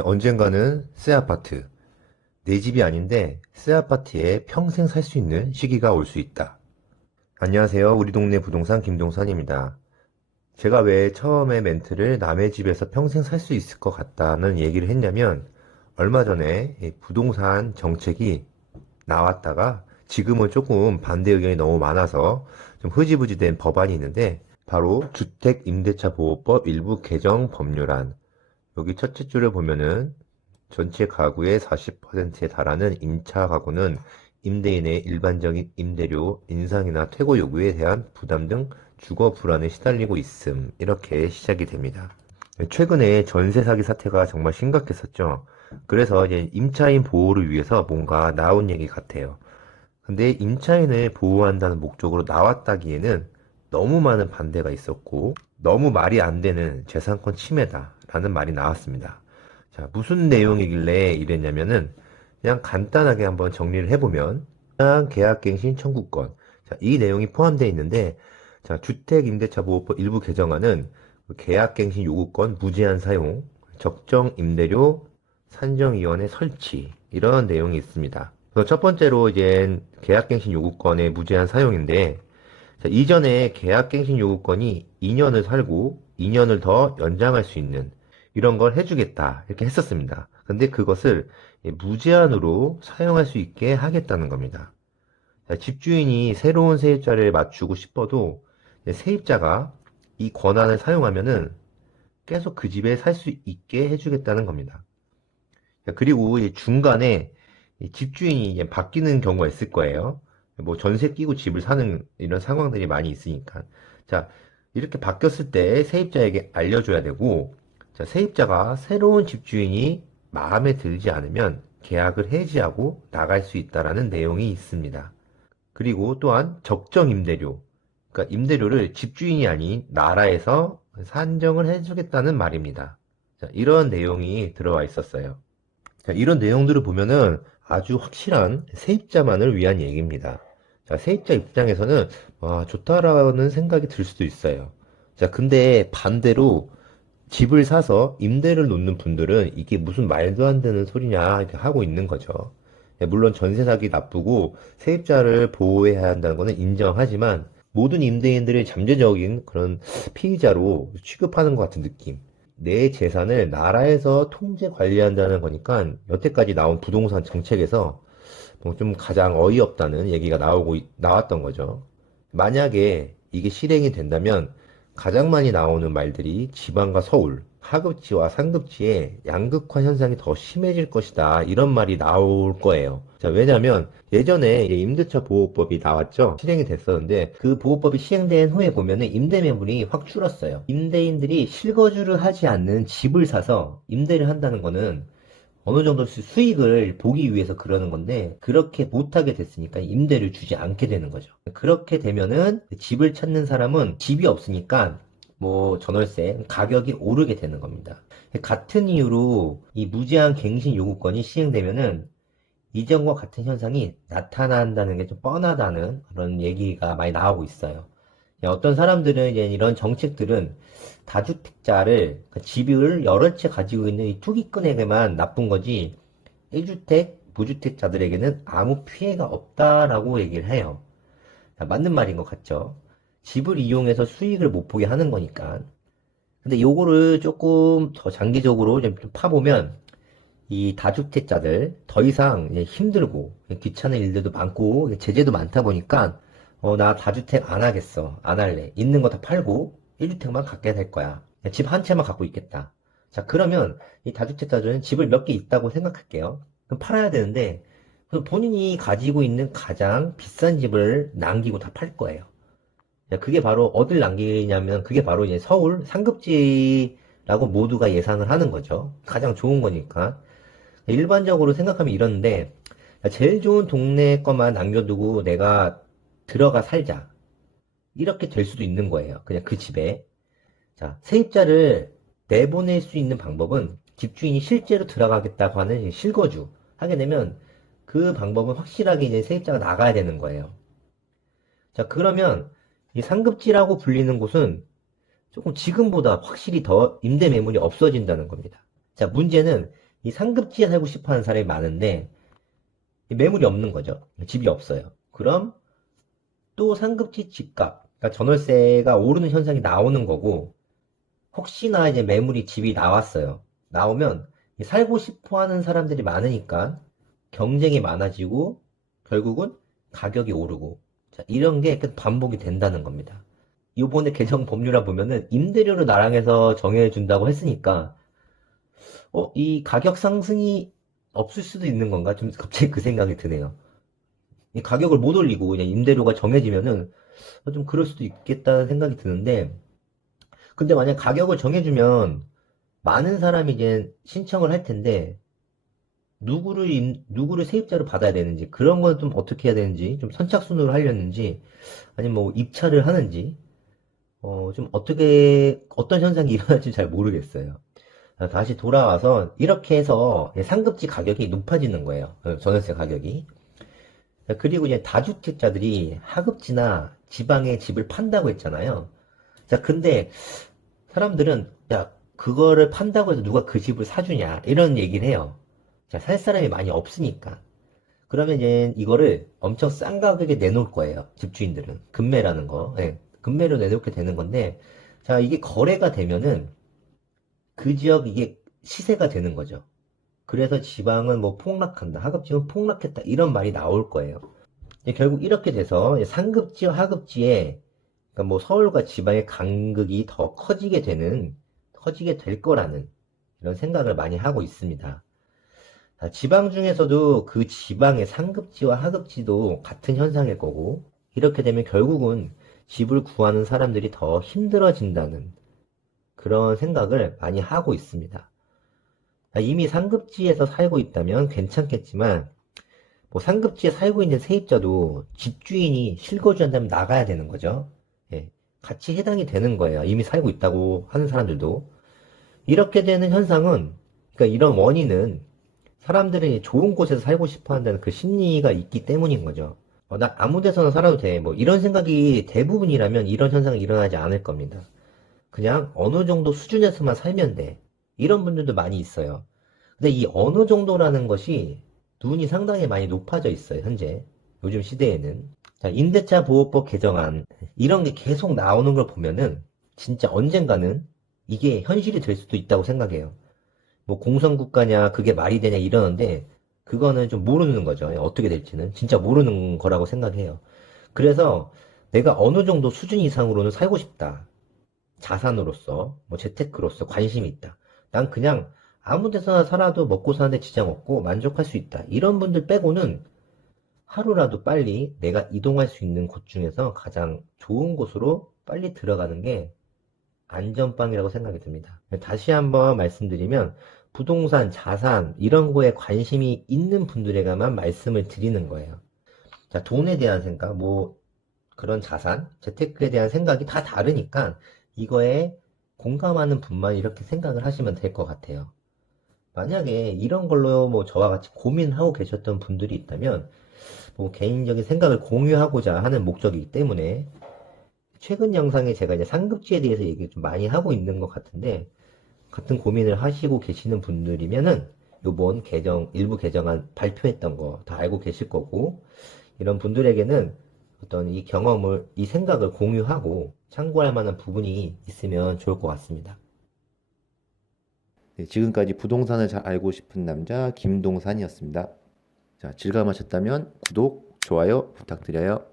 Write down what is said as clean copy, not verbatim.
언젠가는 새 아파트, 내 집이 아닌데 새 아파트에 평생 살 수 있는 시기가 올 수 있다. 안녕하세요. 우리 동네 부동산 김동산입니다. 제가 왜 처음에 멘트를 남의 집에서 평생 살 수 있을 것 같다는 얘기를 했냐면, 얼마 전에 이 부동산 정책이 나왔다가 지금은 조금 반대 의견이 너무 많아서 좀 흐지부지 된 법안이 있는데, 바로 주택임대차보호법 일부 개정 법률안. 여기 첫째 줄을 보면은 전체 가구의 40%에 달하는 임차 가구는 임대인의 일반적인 임대료 인상이나 퇴거 요구에 대한 부담 등 주거 불안에 시달리고 있음. 이렇게 시작이 됩니다. 최근에 전세 사기 사태가 정말 심각했었죠. 그래서 이제 임차인 보호를 위해서 뭔가 나온 얘기 같아요. 근데 임차인을 보호한다는 목적으로 나왔다기에는 너무 많은 반대가 있었고, 너무 말이 안 되는 재산권 침해다라는 말이 나왔습니다. 자, 무슨 내용이길래 이랬냐면은, 그냥 간단하게 한번 정리를 해보면, 계약갱신 청구권. 자, 이 내용이 포함되어 있는데, 자, 주택임대차보호법 일부 개정안은 계약갱신 요구권 무제한 사용, 적정 임대료 산정위원회 설치, 이런 내용이 있습니다. 그래서 첫 번째로 이제 계약갱신 요구권의 무제한 사용인데, 자, 이전에 계약갱신 요구권이 2년을 살고 2년을 더 연장할 수 있는 이런 걸 해주겠다 이렇게 했었습니다. 근데 그것을 무제한으로 사용할 수 있게 하겠다는 겁니다. 자, 집주인이 새로운 세입자를 맞추고 싶어도 세입자가 이 권한을 사용하면은 계속 그 집에 살 수 있게 해주겠다는 겁니다. 자, 그리고 중간에 이 집주인이 이제 바뀌는 경우가 있을 거예요. 뭐 전세 끼고 집을 사는 이런 상황들이 많이 있으니까. 자, 이렇게 바뀌었을 때 세입자에게 알려줘야 되고, 자, 세입자가 새로운 집주인이 마음에 들지 않으면 계약을 해지하고 나갈 수 있다라는 내용이 있습니다. 그리고 또한 적정 임대료. 그러니까 임대료를 집주인이 아닌 나라에서 산정을 해주겠다는 말입니다. 자, 이런 내용이 들어와 있었어요. 자, 이런 내용들을 보면은 아주 확실한 세입자만을 위한 얘기입니다. 자, 세입자 입장에서는 와, 좋다라는 생각이 들 수도 있어요. 자, 근데 반대로 집을 사서 임대를 놓는 분들은 이게 무슨 말도 안 되는 소리냐 이렇게 하고 있는 거죠. 물론 전세 사기 나쁘고 세입자를 보호해야 한다는 것은 인정하지만, 모든 임대인들을 잠재적인 그런 피의자로 취급하는 것 같은 느낌. 내 재산을 나라에서 통제 관리한다는 거니까 여태까지 나온 부동산 정책에서 뭐좀 가장 어이없다는 얘기가 나왔던 거죠. 만약에 이게 실행이 된다면 가장 많이 나오는 말들이 지방과 서울, 하급지와 상급지의 양극화 현상이 더 심해질 것이다. 이런 말이 나올 거예요. 자, 왜냐면 예전에 임대차 보호법이 나왔죠. 실행이 됐었는데 그 보호법이 시행된 후에 보면은 임대 매물이 확 줄었어요. 임대인들이 실거주를 하지 않는 집을 사서 임대를 한다는 거는 어느 정도 수익을 보기 위해서 그러는 건데, 그렇게 못하게 됐으니까 임대를 주지 않게 되는 거죠. 그렇게 되면은 집을 찾는 사람은 집이 없으니까 뭐 전월세 가격이 오르게 되는 겁니다. 같은 이유로 이 무제한 갱신 요구권이 시행되면은 이전과 같은 현상이 나타난다는 게 좀 뻔하다는 그런 얘기가 많이 나오고 있어요. 어떤 사람들은 이제 이런 정책들은 다주택자를, 그러니까 집을 여러 채 가지고 있는 이 투기꾼에게만 나쁜 거지 1주택, 무주택자들에게는 아무 피해가 없다라고 얘기를 해요. 맞는 말인 것 같죠? 집을 이용해서 수익을 못 보게 하는 거니까. 근데 요거를 조금 더 장기적으로 좀 파보면 이 다주택자들 더 이상 힘들고 귀찮은 일들도 많고 제재도 많다 보니까 나 다주택 안 하겠어. 안 할래. 있는 거 다 팔고 1주택만 갖게 될 거야. 집 한 채만 갖고 있겠다. 자, 그러면 이 다주택자들은 집을 몇 개 있다고 생각할게요. 그럼 팔아야 되는데 그럼 본인이 가지고 있는 가장 비싼 집을 남기고 다 팔 거예요. 자, 그게 바로 어딜 남기냐면 그게 바로 이제 서울 상급지라고 모두가 예상을 하는 거죠. 가장 좋은 거니까. 일반적으로 생각하면 이러는데, 제일 좋은 동네 것만 남겨두고 내가 들어가 살자. 이렇게 될 수도 있는 거예요. 그냥 그 집에. 자, 세입자를 내보낼 수 있는 방법은 집주인이 실제로 들어가겠다고 하는 실거주 하게 되면 그 방법은 확실하게 이제 세입자가 나가야 되는 거예요. 자, 그러면 이 상급지라고 불리는 곳은 조금 지금보다 확실히 더 임대 매물이 없어진다는 겁니다. 자, 문제는 이 상급지에 살고 싶어 하는 사람이 많은데 매물이 없는 거죠. 집이 없어요. 그럼 또 상급지 집값, 그러니까 전월세가 오르는 현상이 나오는 거고, 혹시나 이제 매물이 집이 나왔어요. 나오면 살고 싶어 하는 사람들이 많으니까 경쟁이 많아지고 결국은 가격이 오르고, 자, 이런 게 계속 반복이 된다는 겁니다. 요번에 개정 법률안 보면은 임대료를 나랑해서 정해준다고 했으니까 이 가격 상승이 없을 수도 있는 건가? 좀 갑자기 그 생각이 드네요. 이 가격을 못 올리고 그냥 임대료가 정해지면은 좀 그럴 수도 있겠다는 생각이 드는데, 근데 만약 가격을 정해주면 많은 사람이 이제 신청을 할 텐데 누구를 세입자로 받아야 되는지, 그런 건 좀 어떻게 해야 되는지, 좀 선착순으로 하려는지 아니면 뭐 입찰을 하는지, 좀 어떤 현상이 일어날지 잘 모르겠어요. 다시 돌아와서 이렇게 해서 상급지 가격이 높아지는 거예요. 전월세 가격이. 그리고 이제 다주택자들이 하급지나 지방에 집을 판다고 했잖아요. 자, 근데 사람들은, 야, 그거를 판다고 해서 누가 그 집을 사주냐, 이런 얘기를 해요. 자, 살 사람이 많이 없으니까. 그러면 이제 이거를 엄청 싼 가격에 내놓을 거예요. 집주인들은. 금매라는 거. 예, 금매로 내놓게 되는 건데, 자, 이게 거래가 되면은 그 지역 이게 시세가 되는 거죠. 그래서 지방은 뭐 폭락한다, 하급지는 폭락했다, 이런 말이 나올 거예요. 결국 이렇게 돼서 상급지와 하급지에, 그러니까 뭐 서울과 지방의 간극이 더 커지게 될 거라는 이런 생각을 많이 하고 있습니다. 지방 중에서도 그 지방의 상급지와 하급지도 같은 현상일 거고, 이렇게 되면 결국은 집을 구하는 사람들이 더 힘들어진다는 그런 생각을 많이 하고 있습니다. 이미 상급지에서 살고 있다면 괜찮겠지만, 뭐 상급지에 살고 있는 세입자도 집주인이 실거주한다면 나가야 되는 거죠. 예, 같이 해당이 되는 거예요. 이미 살고 있다고 하는 사람들도. 이렇게 되는 현상은, 그러니까 이런 원인은 사람들이 좋은 곳에서 살고 싶어 한다는 그 심리가 있기 때문인 거죠. 나 아무 데서나 살아도 돼. 뭐 이런 생각이 대부분이라면 이런 현상이 일어나지 않을 겁니다. 그냥 어느 정도 수준에서만 살면 돼. 이런 분들도 많이 있어요. 근데 이 어느 정도라는 것이 눈이 상당히 많이 높아져 있어요, 현재. 요즘 시대에는. 자, 임대차 보호법 개정안, 이런 게 계속 나오는 걸 보면은 진짜 언젠가는 이게 현실이 될 수도 있다고 생각해요. 뭐 공선국가냐, 그게 말이 되냐 이러는데, 그거는 좀 모르는 거죠. 어떻게 될지는. 진짜 모르는 거라고 생각해요. 그래서 내가 어느 정도 수준 이상으로는 살고 싶다. 자산으로서, 뭐 재테크로서 관심이 있다. 난 그냥 아무 데서나 살아도 먹고 사는데 지장 없고 만족할 수 있다. 이런 분들 빼고는 하루라도 빨리 내가 이동할 수 있는 곳 중에서 가장 좋은 곳으로 빨리 들어가는 게 안전빵이라고 생각이 듭니다. 다시 한번 말씀드리면 부동산, 자산 이런 거에 관심이 있는 분들에게만 말씀을 드리는 거예요. 자, 돈에 대한 생각, 뭐 그런 자산, 재테크에 대한 생각이 다 다르니까 이거에 공감하는 분만 이렇게 생각을 하시면 될 것 같아요. 만약에 이런 걸로 뭐 저와 같이 고민하고 계셨던 분들이 있다면 뭐 개인적인 생각을 공유하고자 하는 목적이기 때문에 최근 영상에 제가 이제 상급지에 대해서 얘기를 좀 많이 하고 있는 것 같은데, 같은 고민을 하시고 계시는 분들이면은 요번 일부 개정안 발표했던 거 다 알고 계실 거고, 이런 분들에게는 어떤 이 생각을 공유하고 참고할 만한 부분이 있으면 좋을 것 같습니다. 네, 지금까지 부동산을 잘 알고 싶은 남자 김동산이었습니다. 자, 즐거움하셨다면 구독, 좋아요 부탁드려요.